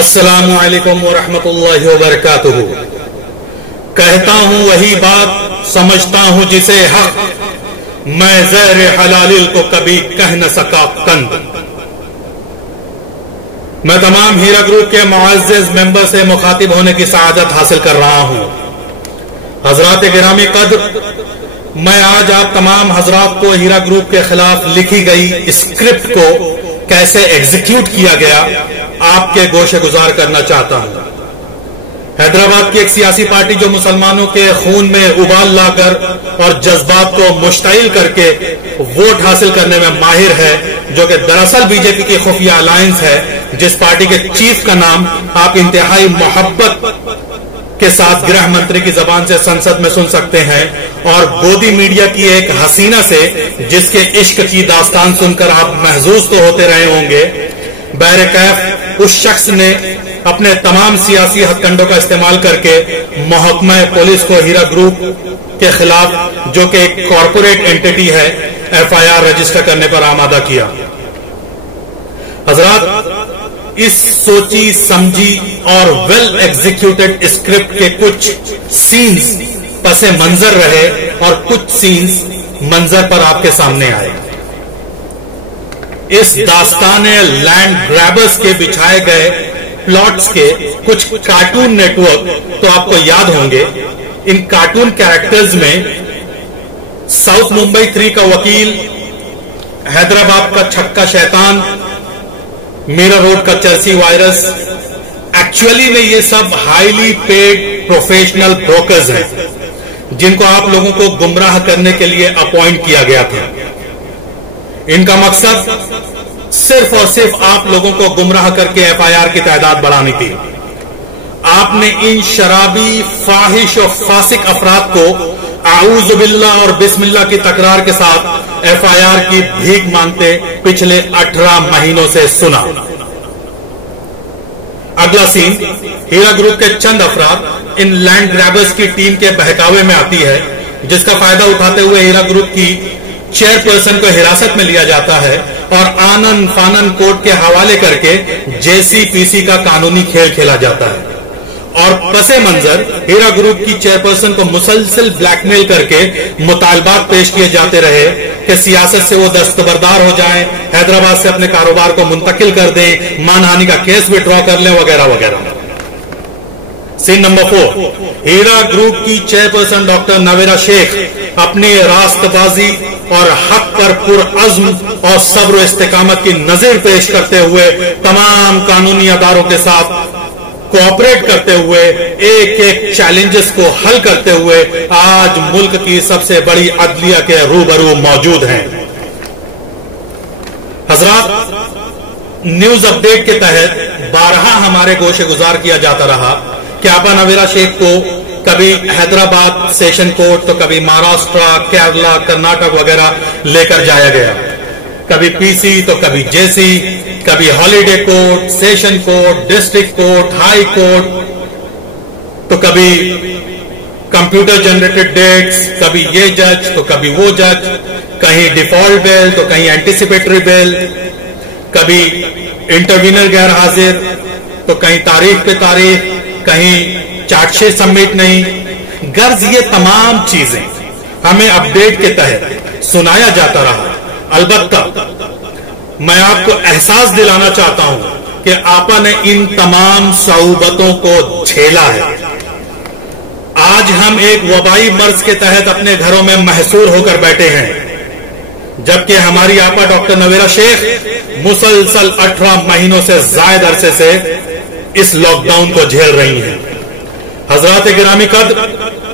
السلام علیکم ورحمۃ اللہ وبرکاتہ۔ کہتا ہوں وہی بات، سمجھتا ہوں جسے حق، میں زہر حلال کو کبھی کہہ نہ سکا کند۔ میں تمام ہیرا گروپ کے معزز ممبر سے مخاطب ہونے کی سعادت حاصل کر رہا ہوں۔ حضرات گرامی قدر، میں آج آپ تمام حضرات کو ہیرا گروپ کے خلاف لکھی گئی اسکرپٹ کو کیسے ایگزیکیوٹ کیا گیا آپ کے گوشے گزار کرنا چاہتا ہوں۔ حیدرآباد کی ایک سیاسی پارٹی جو مسلمانوں کے خون میں ابال لا کر اور جذبات کو مشتعل کر کے ووٹ حاصل کرنے میں ماہر ہے، جو کہ دراصل بی جے پی کی خفیہ الائنس ہے، جس پارٹی کے چیف کا نام آپ انتہائی محبت کے ساتھ گرہ منتری کی زبان سے سنسد میں سن سکتے ہیں، اور گودی میڈیا کی ایک حسینہ سے جس کے عشق کی داستان سن کر آپ محظوظ تو ہوتے رہے ہوں گے، بہرکیف اس شخص نے اپنے تمام سیاسی ہتھ کنڈوں کا استعمال کر کے محکمہ پولیس کو ہیرا گروپ کے خلاف، جو کہ ایک کارپوریٹ اینٹی ہے، ایف آئی آر رجسٹر کرنے پر آمادہ کیا۔ حضرات، اس سوچی سمجھی اور ویل ایگزیکیوٹڈ اسکرپٹ کے کچھ سینز پس منظر رہے اور کچھ سینز منظر پر آپ کے سامنے آئے۔ اس داستان لینڈ گریبرز کے بچھائے گئے پلاٹس کے کچھ کارٹون نیٹ ورک تو آپ کو یاد ہوں گے۔ ان کارٹون کیریکٹرز میں ساؤتھ ممبئی 3 کا وکیل، حیدرآباد کا چھکا شیطان، میرا روڈ کا چرسی وائرس، ایکچولی میں یہ سب ہائیلی پیڈ پروفیشنل بروکرز ہیں جن کو آپ لوگوں کو گمراہ کرنے کے لیے اپوائنٹ کیا گیا تھا۔ ان کا مقصد صرف اور صرف آپ لوگوں کو گمراہ کر کے ایف آئی آر کی تعداد بڑھانی تھی۔ آپ نے ان شرابی، فاحش اور فاسق افراد کو اعوذ باللہ اور بسم اللہ کی تکرار کے ساتھ ایف آئی آر کی بھیک مانگتے پچھلے 18 مہینوں سے سنا۔ اگلا سین ہیرا گروپ کے چند افراد ان لینڈ گریبرز کی ٹیم کے بہکاوے میں آتی ہے، جس کا فائدہ اٹھاتے ہوئے ہیرا گروپ کی چیئر پرسن کو حراست میں لیا جاتا ہے اور آنن فانن کورٹ کے حوالے کر کے جے سی پی سی کا قانونی کھیل کھیلا جاتا ہے، اور پس منظر ہیرا گروپ کی چیئر پرسن کو مسلسل بلیک میل کر کے مطالبات پیش کیے جاتے رہے کہ سیاست سے وہ دستبردار ہو جائیں، حیدرآباد سے اپنے کاروبار کو منتقل کر دیں، مان ہانی کا کیس وڈرا کر لیں، وغیرہ وغیرہ۔ سین نمبر 4، ہیرا گروپ کی چیئر پرسن ڈاکٹر نویرا شیخ اپنی راست بازی اور حق پر پرعزم اور صبر و استقامت کی نظر پیش کرتے ہوئے تمام قانونی اداروں کے ساتھ کوآپریٹ کرتے ہوئے ایک ایک چیلنجز کو حل کرتے ہوئے آج ملک کی سب سے بڑی عدلیہ کے روبرو موجود ہیں۔ حضرات، نیوز اپ ڈیٹ کے تحت بارہا ہمارے گوشے گزار کیا جاتا رہا کہ آپا نویرا شیخ کو کبھی حیدرآباد سیشن کورٹ تو کبھی مہاراشٹرا، کیرلا، کرناٹک وغیرہ لے کر جایا گیا، کبھی پی سی تو کبھی جے سی، کبھی holiday court, session court, district court, high court, تو کبھی کمپیوٹر جنریٹڈ ڈیٹس، کبھی یہ جج تو کبھی وہ جج، کہیں ڈیفالٹ بیل تو کہیں اینٹیسپیٹری بیل، کبھی انٹروینر غیر حاضر تو کہیں تاریخ پہ تاریخ، کہیں چارج شیٹ سبمٹ نہیں۔ غرض یہ تمام چیزیں ہمیں اپ ڈیٹ کے تحت سنایا جاتا رہا۔ البتہ میں آپ کو احساس دلانا چاہتا ہوں کہ آپا نے ان تمام صعوبتوں کو جھیلا ہے۔ آج ہم ایک وبائی مرض کے تحت اپنے گھروں میں محصور ہو کر بیٹھے ہیں، جبکہ ہماری آپا ڈاکٹر نویرا شیخ مسلسل 18 مہینوں سے زائد عرصے سے اس لاک ڈاؤن کو جھیل رہی ہیں۔ حضرات گرامی قدر،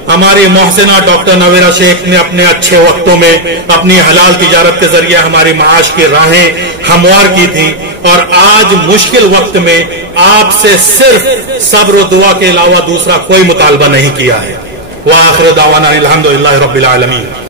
ہماری محسنہ ڈاکٹر نویرا شیخ نے اپنے اچھے وقتوں میں اپنی حلال تجارت کے ذریعے ہماری معاش کی راہیں ہموار کی تھی، اور آج مشکل وقت میں آپ سے صرف صبر و دعا کے علاوہ دوسرا کوئی مطالبہ نہیں کیا ہے۔ وآخر دعوانا الحمدللہ رب العالمین۔